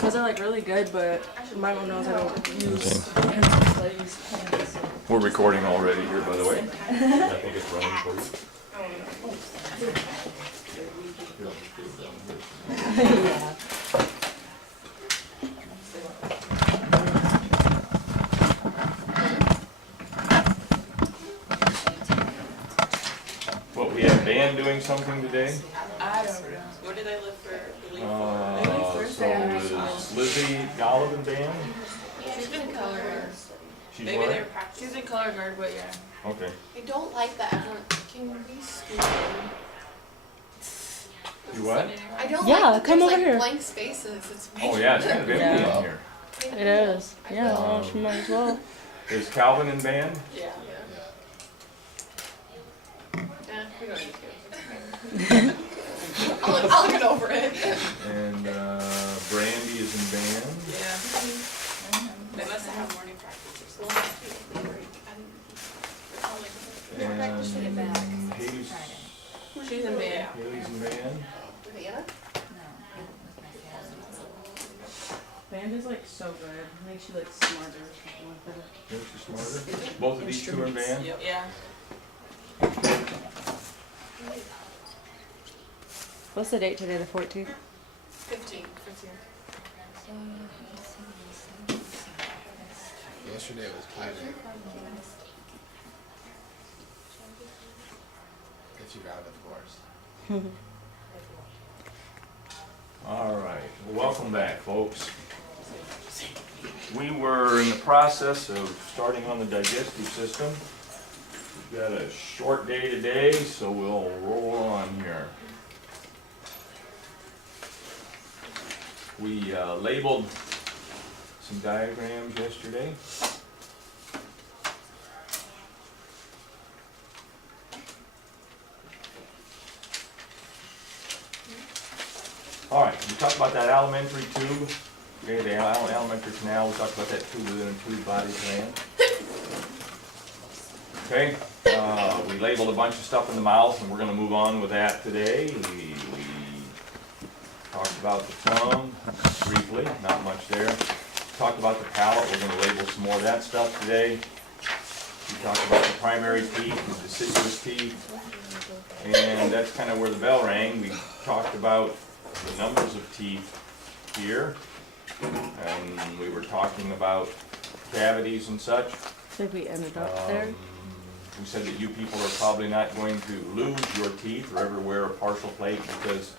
Those are like really good, but my mom knows I don't use pencils. I use pens. We're recording already here, by the way. I think it's running for you. Yeah. What, we have band doing something today? I don't know. What did I live for? So is Lizzie Gollivan band? She's been color guard. She's Maybe what? they're practicing. She's in color guard, but yeah. Okay. I don't like that everyone. Can we scoot in? You what? I don't Yeah, like that come there's over like here. blank spaces. It's Oh yeah, it's kind of empty Yeah. in here. It is. Yeah, well, she might as well. Is Calvin in band? Yeah. We don't need to. I'll get over it. And Brandy is in band. Yeah. They must have morning practice or something. And Haley's, She's in band. Haley's in band. Rihanna? Band is like so good. It makes you like smarter or something like that. Yours is smarter. Both of these two are in band? Yeah. What's the date today? The 14th? 15. Yesterday was Friday. If you're out of course. All right, well, welcome back, folks. We were in the process of starting on the digestive system. We've got a short day today, so we'll roll on here. We labeled some diagrams yesterday. All right, we talked about that alimentary tube, okay, the alimentary canal. We talked about that tube within a tube body plan. Okay, we labeled a bunch of stuff in the mouth, and we're going to move on with that today. We talked about the tongue briefly, not much there. Talked about the palate. We're going to label some more of that stuff today. We talked about the primary teeth, the deciduous teeth, and that's kind of where the bell rang. We talked about the numbers of teeth here, and we were talking about cavities and such. I think we ended up there. We said that you people are probably not going to lose your teeth or ever wear a partial plate, because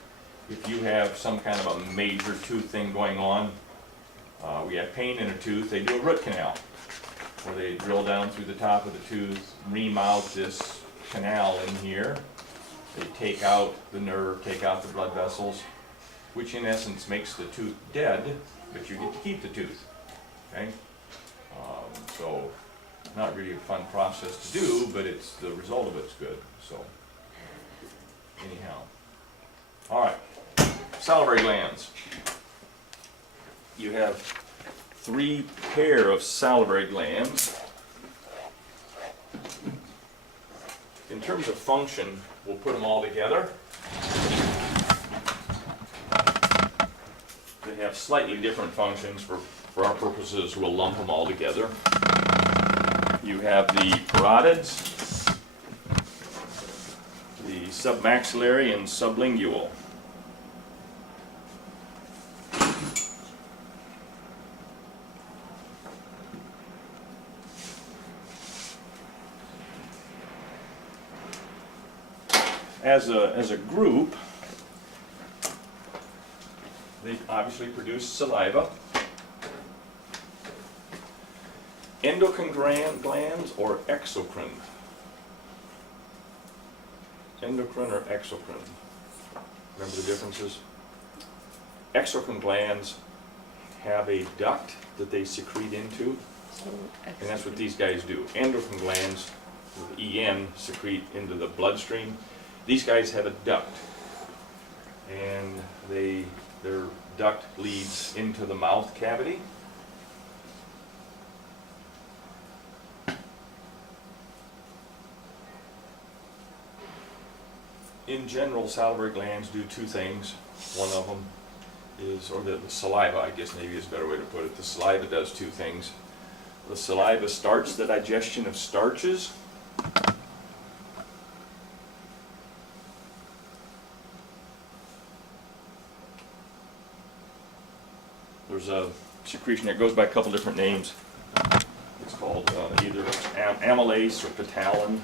if you have some kind of a major tooth thing going on, we have pain in a tooth, they do a root canal, where they drill down through the top of the tooth, remount this canal in here. They take out the nerve, take out the blood vessels, which in essence makes the tooth dead, but you get to keep the tooth, okay? So, not really a fun process to do, but it's, the result of it's good, so. Anyhow. All right, salivary glands. You have 3 pair of salivary glands. In terms of function, we'll put them all together. They have slightly different functions. For our purposes, we'll lump them all together. You have the parotids, the submaxillary and sublingual. As a group, they obviously produce saliva. Endocrine glands or exocrine? Endocrine or exocrine? Remember the differences? Exocrine glands have a duct that they secrete into, and that's what these guys do. Endocrine glands, with EN, secrete into the bloodstream. These guys have a duct, and their duct leads into the mouth cavity. In general, salivary glands do 2 things. One of them is, or the saliva, I guess maybe is a better way to put it. The saliva does two things. The saliva starts the digestion of starches. There's a secretion that goes by a couple different names. It's called either amylase or ptyalin.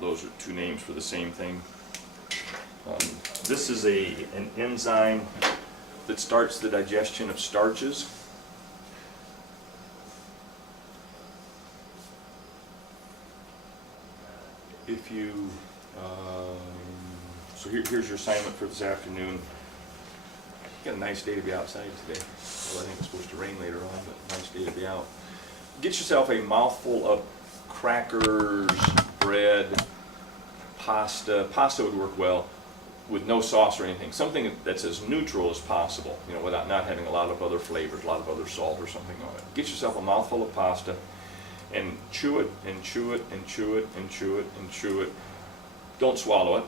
Those are two names for the same thing. This is an enzyme that starts the digestion of starches. If you, so here's your assignment for this afternoon. Got a nice day to be outside today. Well, I think it's supposed to rain later on, but nice day to be out. Get yourself a mouthful of crackers, bread, pasta. Pasta would work well with no sauce or anything. Something that's as neutral as possible, you know, without not having a lot of other flavors, a lot of other salt or something on it. Get yourself a mouthful of pasta and chew it and chew it and chew it and chew it and chew it. Don't swallow it.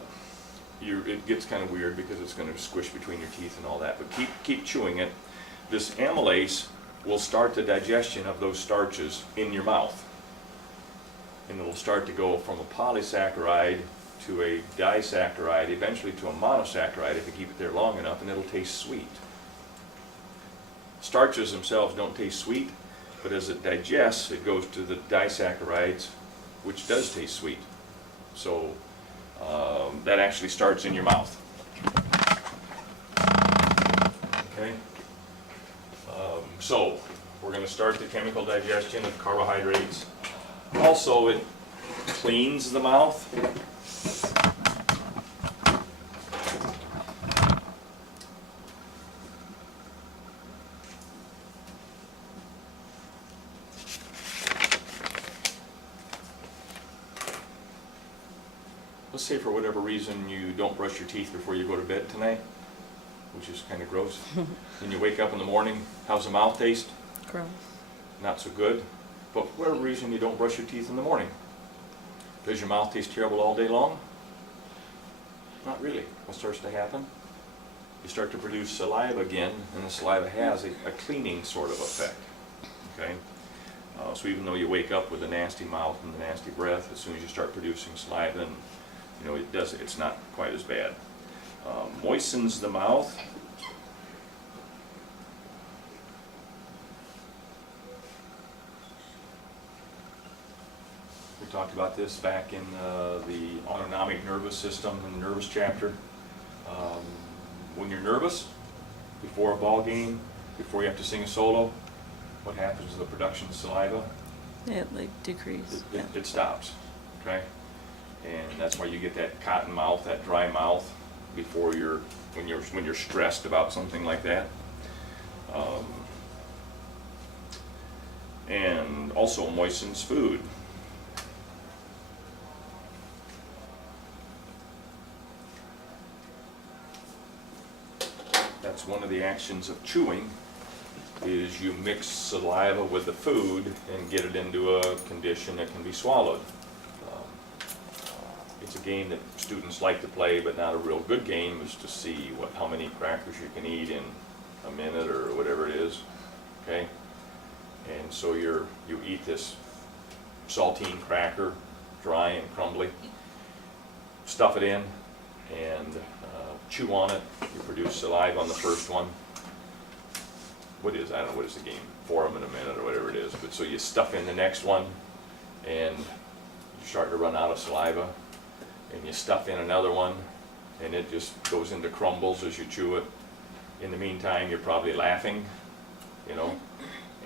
It gets kind of weird because it's going to squish between your teeth and all that, but keep chewing it. This amylase will start the digestion of those starches in your mouth. And it'll start to go from a polysaccharide to a disaccharide, eventually to a monosaccharide if you keep it there long enough, and it'll taste sweet. Starches themselves don't taste sweet, but as it digests, it goes to the disaccharides, which does taste sweet. So that actually starts in your mouth. Okay? So we're going to start the chemical digestion of carbohydrates. Also, it cleans the mouth. Let's say for whatever reason you don't brush your teeth before you go to bed tonight, which is kind of gross. Then you wake up in the morning, how's the mouth taste? Gross. Not so good. But for whatever reason you don't brush your teeth in the morning. Does your mouth taste terrible all day long? Not really. What starts to happen? You start to produce saliva again, and the saliva has a cleaning sort of effect. Okay? So even though you wake up with a nasty mouth and a nasty breath, as soon as you start producing saliva, then you know it's not quite as bad. Moistens the mouth. We talked about this back in the autonomic nervous system in the nervous chapter. When you're nervous, before a ball game, before you have to sing a solo, what happens to the production of saliva? It like decrease. It stops, okay? And that's why you get that cotton mouth, that dry mouth, before when you're stressed about something like that. And also moistens food. That's one of the actions of chewing, is you mix saliva with the food and get it into a condition that can be swallowed. It's a game that students like to play, but not a real good game, is to see how many crackers you can eat in a minute or whatever it is, okay? And so you eat this saltine cracker, dry and crumbly, stuff it in, and chew on it. You produce saliva on the first one. I don't know, what is the game? 4 of them in a minute or whatever it is. But so you stuff in the next one, and you start to run out of saliva, and you stuff in another one, and it just goes into crumbles as you chew it. In the meantime, you're probably laughing, you know,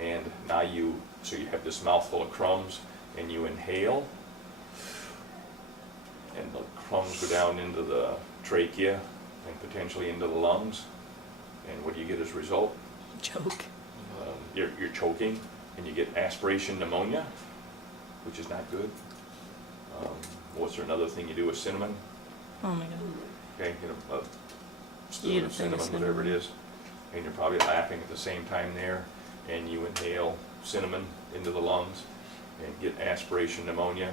and now so you have this mouthful of crumbs, and you inhale, and the crumbs go down into the trachea and potentially into the lungs, and what do you get as a result? Choke. You're choking, and you get aspiration pneumonia, which is not good. What's there another thing you do with cinnamon? Oh my god. Okay, you know, You eat spoon a of thing of cinnamon, whatever it cinnamon. is, and you're probably laughing at the same time there, and you inhale cinnamon into the lungs and get aspiration pneumonia,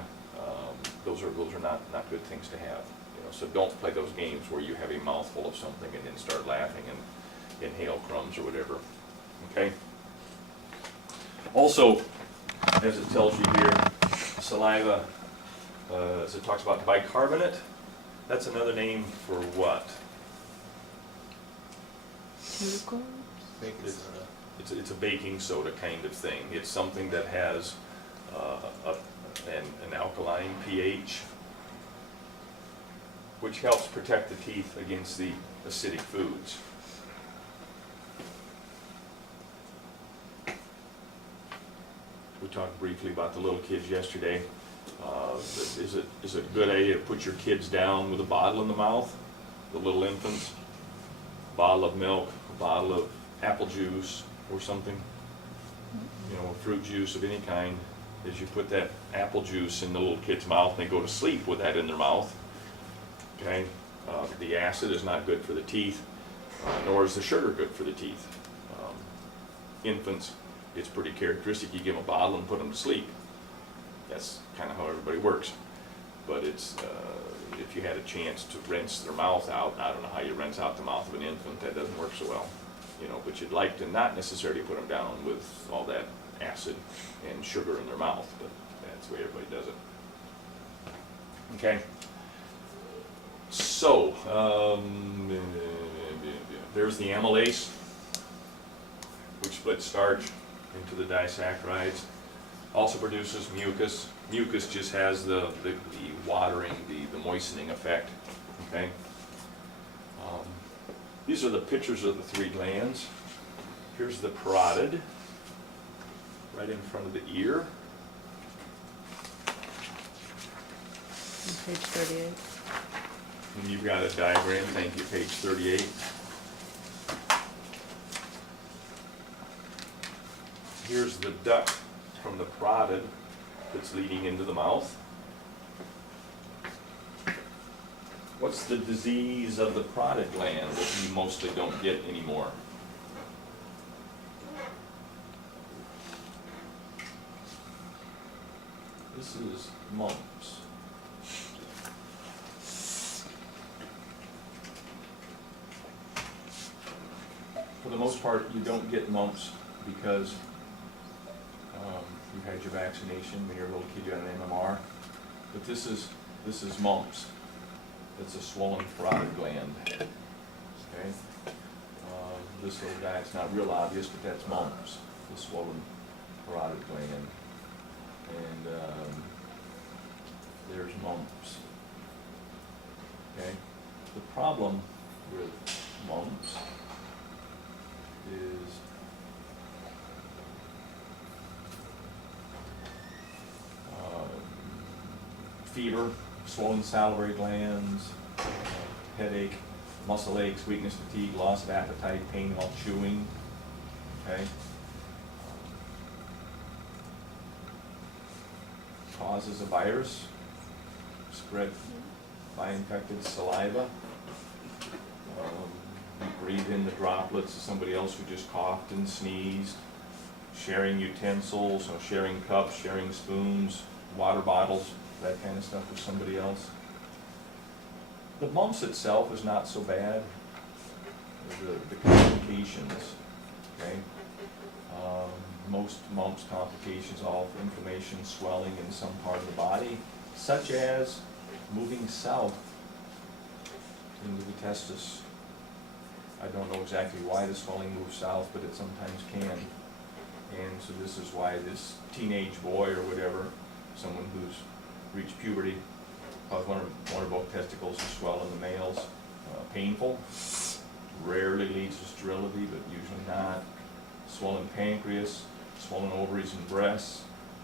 those are not good things to have. You know, so don't play those games where you have a mouthful of something and then start laughing and inhale crumbs or whatever. Okay? Also, as it tells you here, saliva, as it talks about bicarbonate, that's another name for what? Baking soda. It's a baking soda kind of thing. It's something that has an alkaline pH, which helps protect the teeth against the acidic foods. We talked briefly about the little kids yesterday. Is it a good idea to put your kids down with a bottle in the mouth, the little infants? Bottle of milk, a bottle of apple juice or something, you know, fruit juice of any kind. As you put that apple juice in the little kid's mouth and they go to sleep with that in their mouth, okay? The acid is not good for the teeth, nor is the sugar good for the teeth. Infants, it's pretty characteristic. You give them a bottle and put them to sleep. That's kind of how everybody works. But it's, if you had a chance to rinse their mouth out, I don't know how you rinse out the mouth of an infant, that doesn't work so well. You know, but you'd like to not necessarily put them down with all that acid and sugar in their mouth, but that's the way everybody does it. Okay? So, there's the amylase, which splits starch into the disaccharides. Also produces mucus. Mucus just has the watering, the moistening effect. Okay. These are the pictures of the three glands. Here's the parotid, right in front of the ear. Page 38. And you've got a diagram, thank you, page 38. Here's the duct from the parotid that's leading into the mouth. What's the disease of the parotid gland that you mostly don't get anymore? This is mumps. For the most part, you don't get mumps because you had your vaccination when you were a little kid, you had an MMR. But this is mumps. It's a swollen parotid gland. Okay? This little guy, it's not real obvious, but that's mumps, the swollen parotid gland. And there's mumps. Okay? The problem with mumps is fever, swollen salivary glands, headache, muscle aches, weakness, fatigue, loss of appetite, pain while chewing. Okay. Causes a virus, spread by infected saliva. You breathe in the droplets of somebody else who just coughed and sneezed. Sharing utensils, so sharing cups, sharing spoons, water bottles, that kind of stuff with somebody else. The mumps itself is not so bad. The complications, okay? Most mumps complications all inflammation, swelling in some part of the body, such as moving south into the testis. I don't know exactly why the swelling moves south, but it sometimes can. And so this is why this teenage boy or whatever, someone who's reached puberty, one or both testicles are swell in the males. Painful, rarely leads to sterility, but usually not. Swollen pancreas, swollen ovaries and breasts,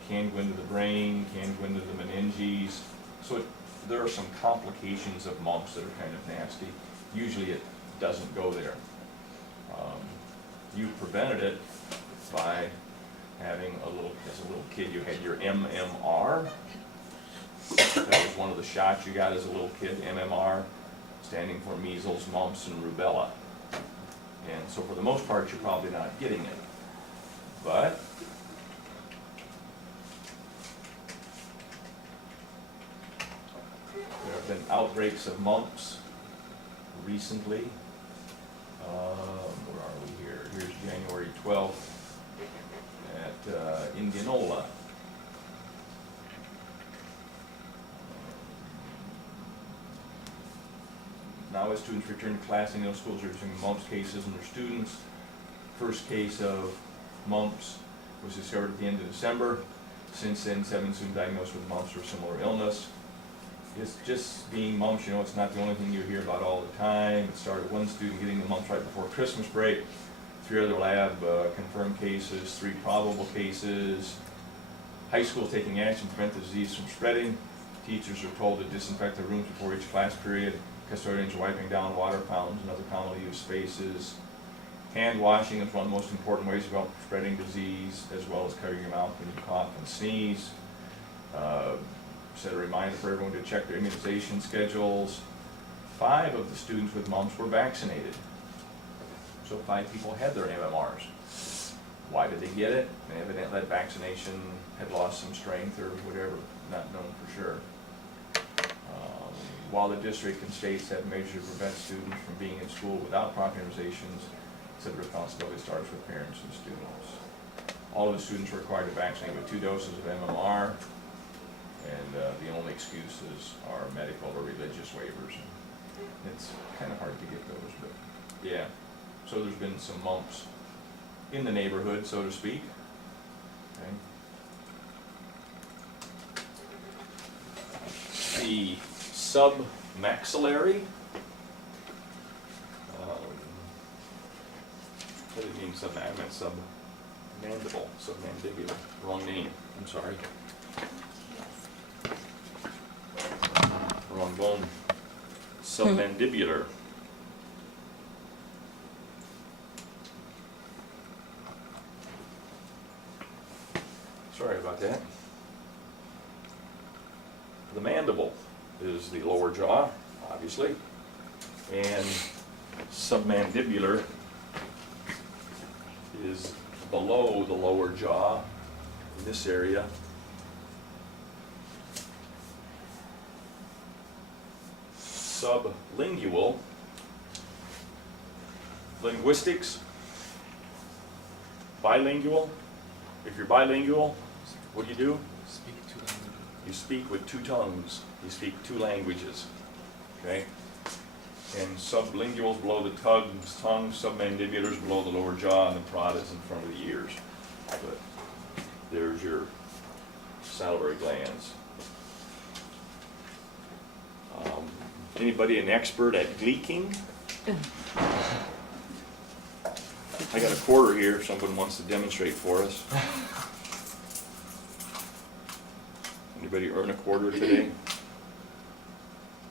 can go into the brain, can go into the meninges. So there are some complications of mumps that are kind of nasty. Usually it doesn't go there. You prevented it by having as a little kid, you had your MMR. That was one of the shots you got as a little kid, MMR, standing for measles, mumps, and rubella. And so for the most part, you're probably not getting it. But been outbreaks of mumps recently. Where are we here? Here's January 12th at Indianola. Now as students return to class, Indianola schools are receiving mumps cases in their students. First case of mumps was discovered at the end of December. Since then, 7 students diagnosed with mumps or similar illness. It's just being mumps, you know, it's not the only thing you hear about all the time. It started one student getting the mumps right before Christmas break, 3 other lab confirmed cases, 3 probable cases. High school taking action to prevent the disease from spreading. Teachers are told to disinfect the rooms before each class period. Custodians are wiping down water fountains and other commonly used spaces. Hand washing is one of the most important ways about spreading disease, as well as covering your mouth when you cough and sneeze. Set a reminder for everyone to check their immunization schedules. 5 of the students with mumps were vaccinated. So 5 people had their MMRs. Why did they get it? And evidently that vaccination had lost some strength or whatever, not known for sure. While the district and states have measures to prevent students from being in school without proper immunizations, said the responsibility starts with parents and students. All of the students are required to vaccinate with 2 doses of MMR, and the only excuses are medical or religious waivers. It's kind of hard to get those, but yeah. So there's been some mumps in the neighborhood, so to speak. Okay. The submaxillary. What did it mean sub? I meant submandible, submandibular. Wrong name. I'm sorry. Wrong bone. Submandibular. Sorry about that. The mandible is the lower jaw, obviously, and submandibular is below the lower jaw in this area. Sublingual, linguistics, bilingual. If you're bilingual, what do? Speak 2 languages. You speak with 2 tongues. You speak 2 languages. Okay? And sublinguals below the tongue, submandibulars below the lower jaw, and the parotid is in front of the ears. But there's your salivary glands. Anybody an expert at gleeking? I got a quarter here if someone wants to demonstrate for us. Anybody earn a quarter today?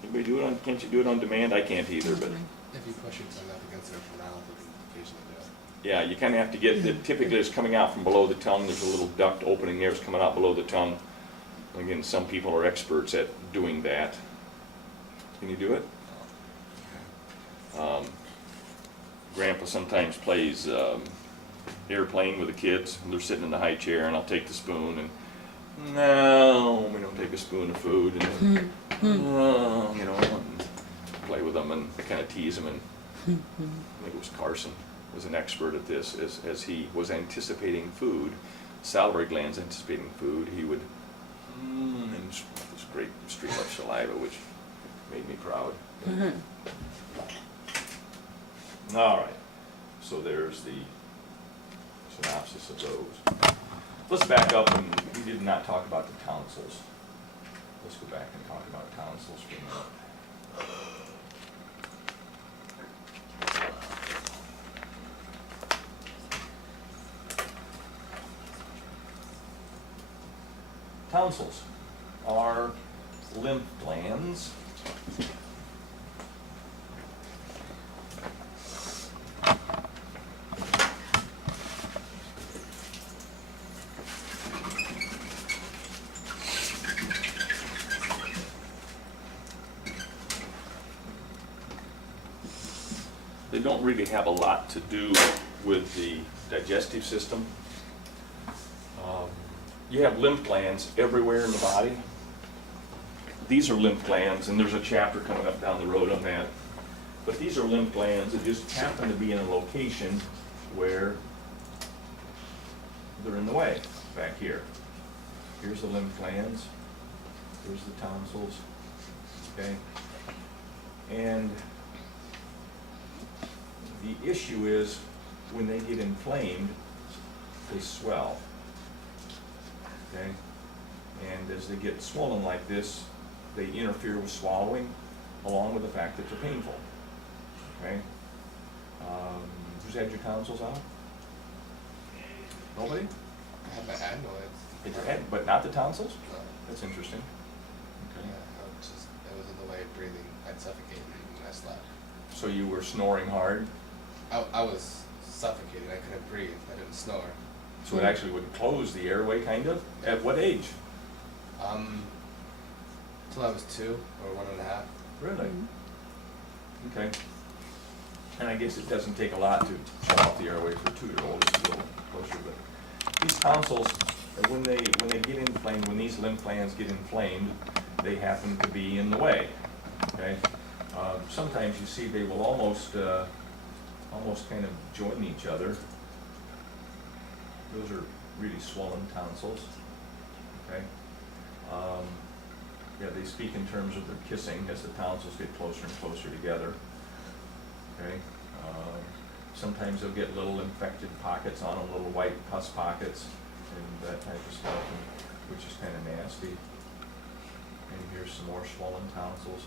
Anybody do it on, can't you do it on demand? I can't either, but. If you push it enough against their mouth, you can occasionally do it. Yeah, you kind of have to get, typically it's coming out from below the tongue. There's a little duct opening there, it's coming out below the tongue. Again, some people are experts at doing that. Can you do it? Grandpa sometimes plays airplane with the kids. They're sitting in the high chair, and I'll take the spoon and no, we don't take a spoon of food, and then, you know, and play with them and kind of tease them. And I think it was Carson was an expert at this. As he was anticipating food, salivary glands anticipating food, he would and this great stream of saliva, which made me proud. All right, so there's the synopsis of those. Let's back up, and we did not talk about the tonsils. Let's go back and talk about tonsils for a minute. Tonsils are lymph glands. They don't really have a lot to do with the digestive system. You have lymph glands everywhere in the body, these are lymph glands, and there's a chapter coming up down the road on that. But these are lymph glands that just happen to be in a location where they're in the way, back here. Here's the lymph glands, here's the tonsils, okay? And the issue is, when they get inflamed, they swell, okay? And as they get swollen like this, they interfere with swallowing, along with the fact that they're painful, okay? Who's had your tonsils out? Nobody? I had my adenoids. Hit your head, but not the tonsils? No. That's interesting. Yeah, Okay. it was in the way of breathing. I'd suffocate when I slept. So you were snoring hard, I was suffocating. I couldn't breathe. I didn't snore. so it actually would close the airway, kind of? At what age? Till I was 2 or 1.5. Really? Okay. And I guess it doesn't take a lot to shut off the airway for a 2-year-old, it's a little closer, but these tonsils, when they get inflamed, when these lymph glands get inflamed, they happen to be in the way, okay? Sometimes you see they will almost kind of join each other. Those are really swollen tonsils, okay? Yeah, they speak in terms of their kissing as the tonsils get closer and closer together, okay? Sometimes they'll get little infected pockets on them, little white pus pockets and that type of stuff, which is kind of nasty. And here's some more swollen tonsils.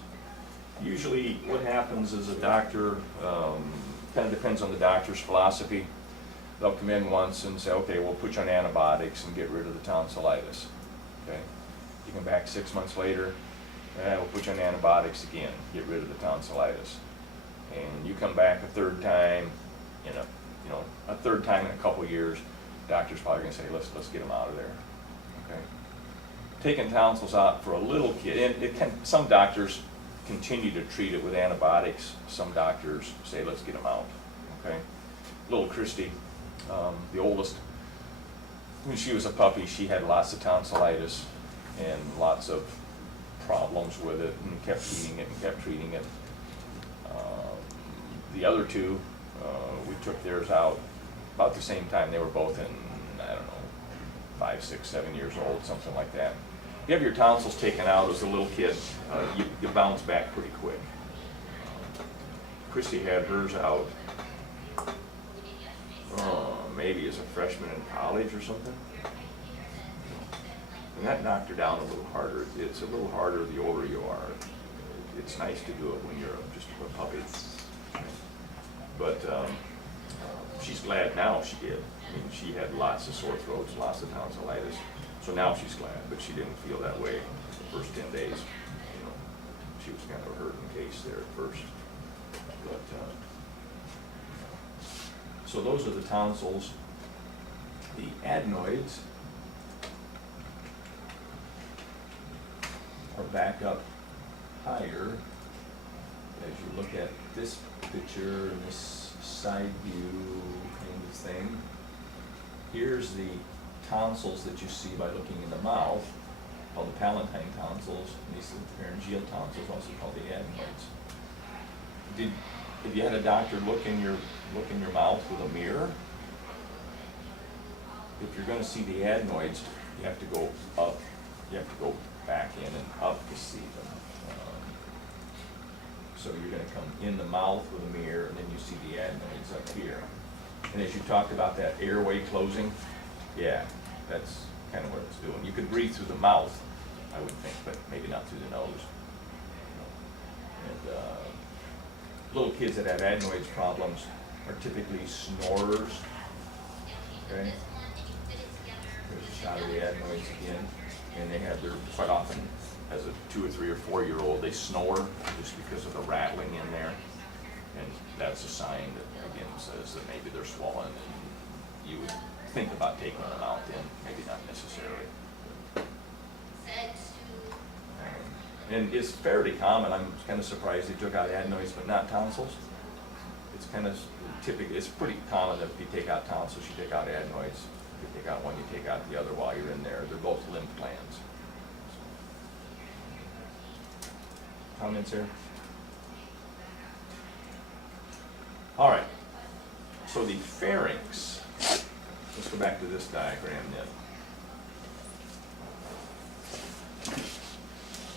Usually what happens is a doctor, kind of depends on the doctor's philosophy. They'll come in once and say, okay, we'll put you on antibiotics and get rid of the tonsillitis, okay? You come back 6 months later, we'll put you on antibiotics again, get rid of the tonsillitis. And you come back a third time, a third time in a couple years, doctor's probably gonna say, let's get them out of there, okay? Taking tonsils out for a little kid, and some doctors continue to treat it with antibiotics. Some doctors say, let's get them out, okay? Little Christy, the oldest, when she was a puppy, she had lots of tonsillitis and lots of problems with it, and kept treating it and kept treating it. The other two, we took theirs out about the same time. They were both in, I don't know, 5, 6, 7 years old, something like that. If you have your tonsils taken out as a little kid, you bounce back pretty quick. Christy had hers out maybe as a freshman in college or something. And that knocked her down a little harder. It's a little harder the older you are. It's nice to do it when you're just a puppy. But she's glad now she did. I mean, she had lots of sore throats, lots of tonsillitis. So now she's glad, but she didn't feel that way the first 10 days. She was kind of a hurting case there at first. But so those are the tonsils. The adenoids are back up higher as you look at this picture and this side view kind of thing. Here's the tonsils that you see by looking in the mouth, called the palatine tonsils, and these are the pharyngeal tonsils, also called the adenoids. Have you had a doctor look in your mouth with a mirror? If you're going to see the adenoids, you have to go up. You have to go back in and up to see them. So you're going to come in the mouth with a mirror, and then you see the adenoids up here. And as you talked about that airway closing, yeah, that's kind of what it's doing. You could breathe through the mouth, I would think, but maybe not through the nose. And little kids that have adenoids problems are typically snorers. Okay? There's a shot of the adenoids again, and they have quite often, as a 2 or 3 or 4-year-old, they snore just because of the rattling in there, and that's a sign that again says that maybe they're swollen, and you would think about taking them out then, maybe not necessarily. And it's fairly common. I'm kind of surprised they took out adenoids but not tonsils. It's kind of typical. It's pretty common that if you take out tonsils, you take out adenoids. If you take out one, you take out the other while you're in there. They're both lymph glands. comments there? All right, so the pharynx, let's go back to this diagram then.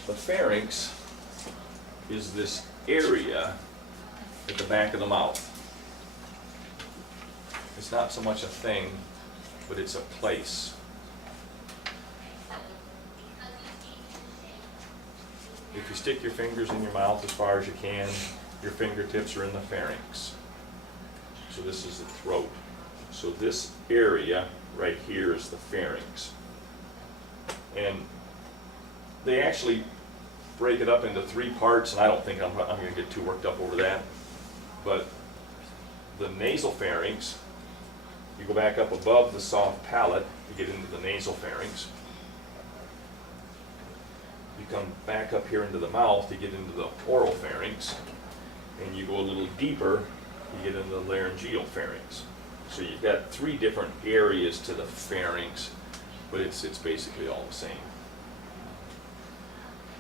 The pharynx is this area at the back of the mouth. It's not so much a thing, but it's a place. If you stick your fingers in your mouth as far as you can, your fingertips are in the pharynx. So this is the throat. So this area right here is the pharynx. And they actually break it up into 3 parts, and I don't think I'm going to get too worked up over that. But the nasal pharynx, you go back up above the soft palate, you get into the nasal pharynx. You come back up here into the mouth, you get into the oral pharynx, and you go a little deeper, you get into the laryngeal pharynx. So you've got 3 different areas to the pharynx, but it's basically all the same.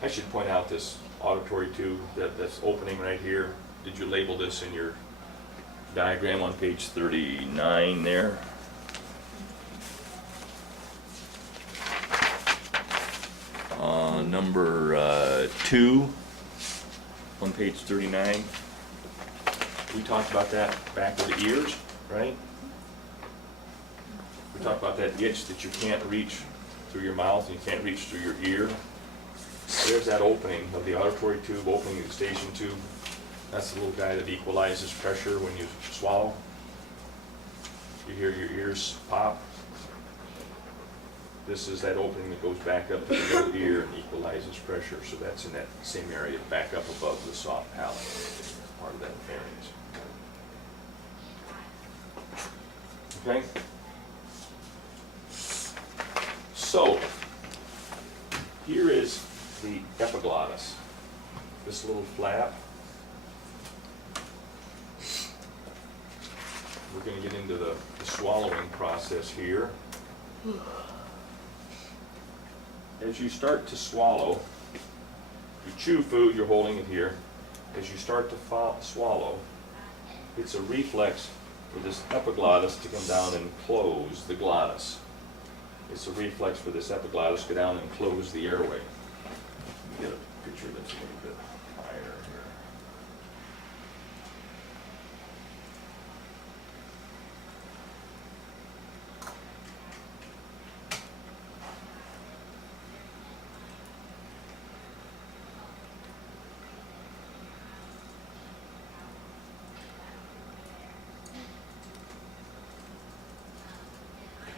I should point out this auditory tube, that's opening right here. Did you label this in your diagram on page 39 there? Number 2 on page 39. We talked about that back of the ears, right? We talked about that itch that you can't reach through your mouth and you can't reach through your ear. There's that opening of the auditory tube, opening the eustachian tube. That's the little guy that equalizes pressure when you swallow. You hear your ears pop. This is that opening that goes back up to the middle ear and equalizes pressure. So that's in that same area back up above the soft palate, part of that pharynx. Okay? So, here is the epiglottis, this little flap. We're going to get into the swallowing process here. As you start to swallow, you chew food, you're holding it here. As you start to swallow, it's a reflex for this epiglottis to come down and close the glottis. It's a reflex for this epiglottis to go down and close the airway. Let me get a picture that's a little bit higher here.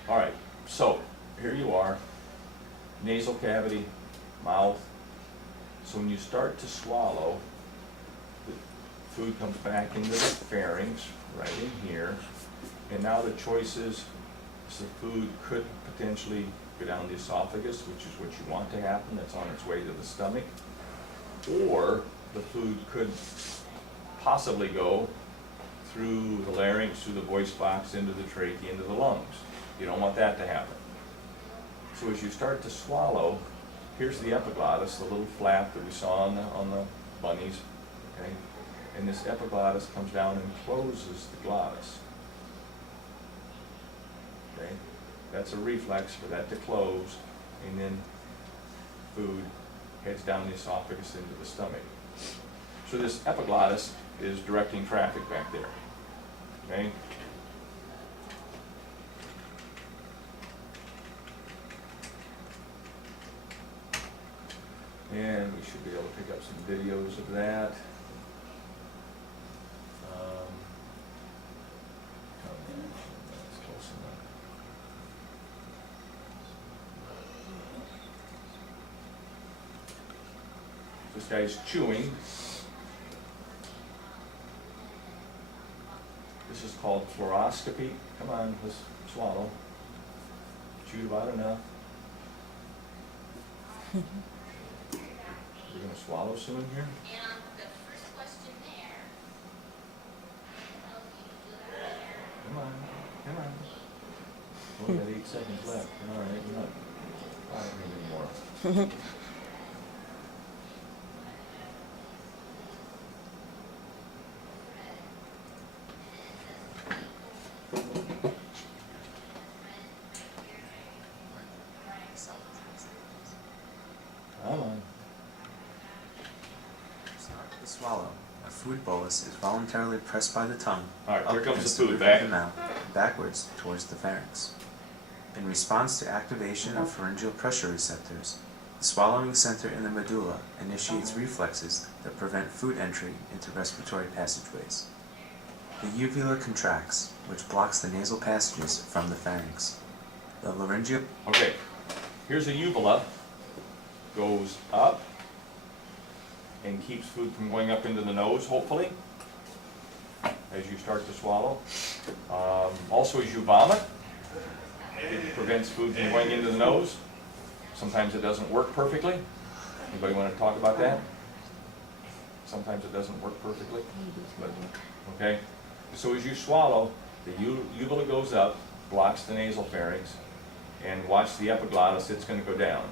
All right, so here you are, nasal cavity, mouth. So when you start to swallow, the food comes back into the pharynx, right in here. And now the choice is the food could potentially go down the esophagus, which is what you want to happen, that's on its way to the stomach. Or the food could possibly go through the larynx, through the voice box, into the trachea, into the lungs. You don't want that to happen. So as you start to swallow, here's the epiglottis, the little flap that we saw on the bunnies, okay? And this epiglottis comes down and closes the glottis. Okay? That's a reflex for that to close, and then food heads down the esophagus into the stomach. So this epiglottis is directing traffic back there. Okay? And we should be able to pick up some videos of that. That's close enough. This guy's chewing. This is called fluoroscopy. Come on, let's swallow. Chewed about enough. You're going to swallow soon here? And the first question there. Come on, come on. Only got 8 seconds left. All right, we're not bothering anymore. Swallow. A food bolus is voluntarily pressed by the tongue All right, up here comes against the the food roof back. of the mouth and backwards towards the pharynx. In response to activation of pharyngeal pressure receptors, the swallowing center in the medulla initiates reflexes that prevent food entry into respiratory passageways. The uvula contracts, which blocks the nasal passages from the pharynx. The laryngeal Okay, here's a uvula, goes up and keeps food from going up into the nose, hopefully, as you start to swallow. Also, as you vomit, it prevents food from going into the nose. Sometimes it doesn't work perfectly. Anybody want to talk about that? Sometimes it doesn't work perfectly, but, okay. So as you swallow, the uvula goes up, blocks the nasal pharynx, and watch the epiglottis, it's going to go down.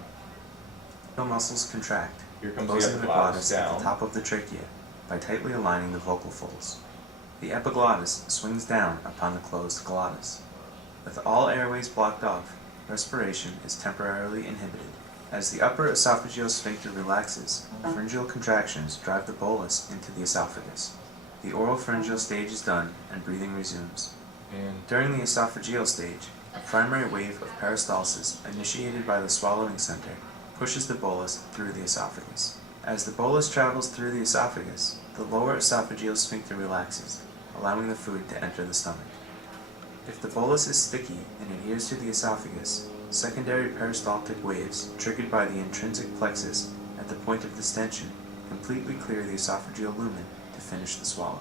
muscles contract, Here comes the closing the epiglottis glottis at down. the top of the trachea by tightly aligning the vocal folds. The epiglottis swings down upon the closed glottis. With all airways blocked off, respiration is temporarily inhibited. As the upper esophageal sphincter relaxes, pharyngeal contractions drive the bolus into the esophagus. The oral pharyngeal stage is done and breathing resumes. And During the esophageal stage, a primary wave of peristalsis initiated by the swallowing center pushes the bolus through the esophagus. As the bolus travels through the esophagus, the lower esophageal sphincter relaxes, allowing the food to enter the stomach. If the bolus is sticky and adheres to the esophagus, secondary peristaltic waves triggered by the intrinsic plexus at the point of distension completely clear the esophageal lumen to finish the swallow.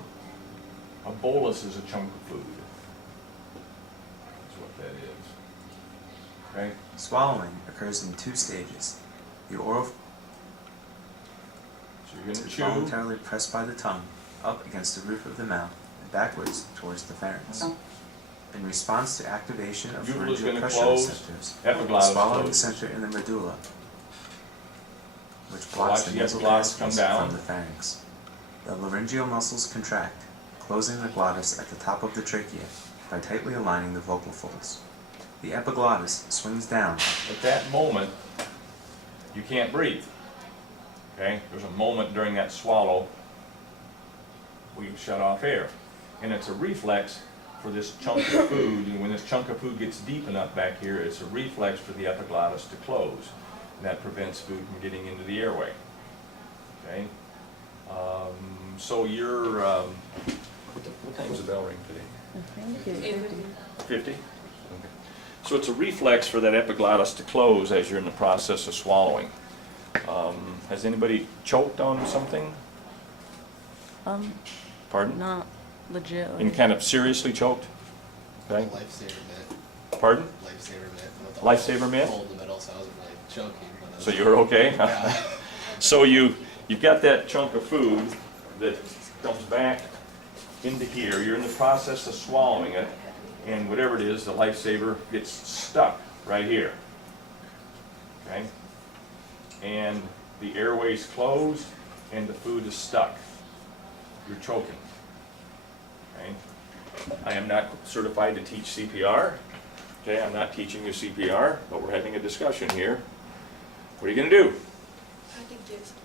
a bolus is a chunk of food. That's what that is. Okay? Swallowing occurs in two stages. The oral So you're is going to chew. voluntarily pressed by the tongue up against the roof of the mouth and backwards towards the pharynx. In response to activation of Uvula's pharyngeal gonna pressure close, receptors, epiglottis the swallowing closes. center in the medulla, which Watch blocks the the nasal epiglottis come passages down. from the pharynx. The laryngeal muscles contract, closing the glottis at the top of the trachea by tightly aligning the vocal folds. The epiglottis swings down. At that moment, you can't breathe. Okay? There's a moment during that swallow where you shut off air. And it's a reflex for this chunk of food. And when this chunk of food gets deep enough back here, it's a reflex for the epiglottis to close. And that prevents food from getting into the airway. Okay? So you're, what time's the bell ring today? 50? Okay. So it's a reflex for that epiglottis to close as you're in the process of swallowing. Has anybody choked on something? Pardon? Not legit. And kind of seriously choked? Okay. Lifesaver mitt. Pardon? Lifesaver mitt. with the Lifesaver mitt? hole in the middle, so I wasn't really choking. But I was So you were okay? Yeah. So you've got that chunk of food that comes back into here. You're in the process of swallowing it, and whatever it is, the lifesaver gets stuck right here. Okay? And the airway's closed, and the food is stuck. You're choking. Okay? I am not certified to teach CPR. Okay, I'm not teaching you CPR, but we're having a discussion here. What are you gonna do? I had to give someone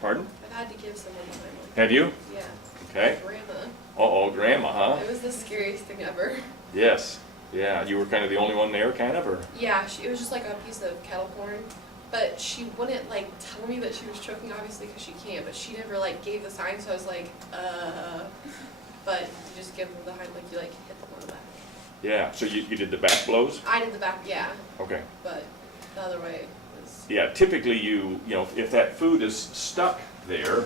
Pardon? I've had to give someone my Have you? Yeah. Okay. Grandma. Uh-oh, grandma, huh? It was the scariest thing ever. Yes. Yeah, you were kind of the only one there, kind of, or? Yeah, it was just like a piece of kettle corn, but she wouldn't like tell me that she was choking, obviously, because she can't. But she never like gave the sign, so I was like, But you just give them the hind, like you like hit them on the back. Yeah, so you did the back blows? I did the back, yeah, Okay. but the other way was. Yeah, typically you know, if that food is stuck there,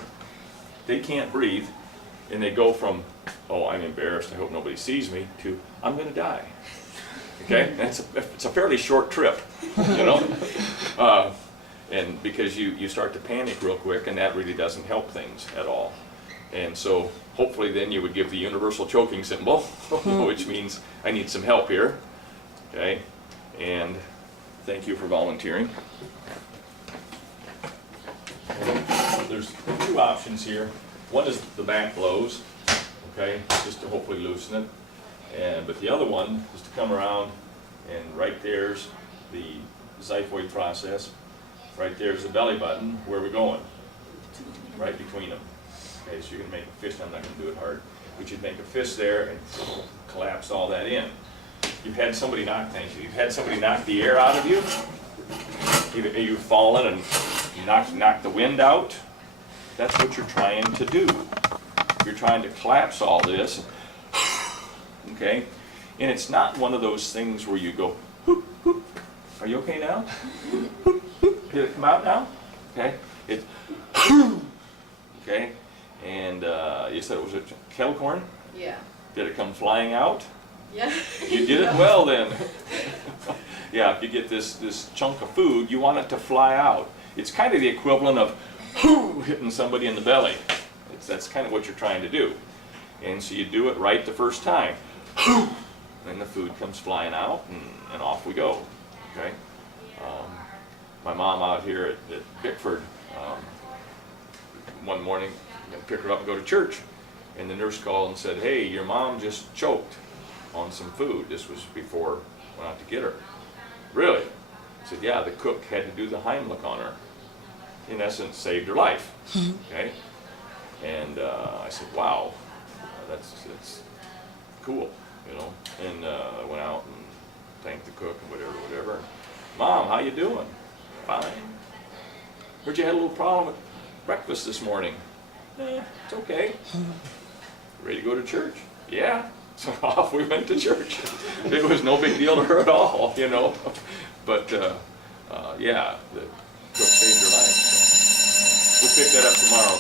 they can't breathe, and they go from, oh, I'm embarrassed, I hope nobody sees me, to, I'm gonna die. Okay, it's a fairly short trip, you know? And because you start to panic real quick, and that really doesn't help things at all. And so hopefully then you would give the universal choking symbol, which means I need some help here. Okay, and thank you for volunteering. And there's two options here. One is the back blows, okay, just to hopefully loosen it. But the other one is to come around, and right there's the xiphoid process. Right there's the belly button. Where are we going? right between them. Okay, so you're gonna make a fist, I'm not gonna do it hard, but you'd make a fist there and collapse all that in. You've had somebody knock, thank you, you've had somebody knock the air out of you. You've fallen and knock the wind out. That's what you're trying to do. You're trying to collapse all this, okay? And it's not one of those things where you go, whoop, whoop. Are you okay now? Whoop, whoop. Did it come out now? Okay, it's, okay? And you said it was a kettle corn? Yeah. Did it come flying out? Yeah. You did it well then. Yeah, if you get this chunk of food, you want it to fly out. It's kind of the equivalent of hitting somebody in the belly. That's kind of what you're trying to do. And so you do it right the first time. Then the food comes flying out and off we go. Okay. My mom out here at Bickford, one morning, I'm gonna pick her up and go to church, and the nurse called and said, "Hey, your mom just choked on some food." This was before I went out to get her. Really? I said, "Yeah, the cook had to do the Heimlich on her. In essence, saved her life." Okay? And I said, "Wow, that's cool," you know. And I went out and thanked the cook and whatever. "Mom, how you doing?" "Fine." "Heard you had a little problem with breakfast this morning." "It's okay." "Ready to go to church?" "Yeah." So off we went to church. It was no big deal to her at all, you know. But yeah, the cook saved her life. So we'll pick that up tomorrow.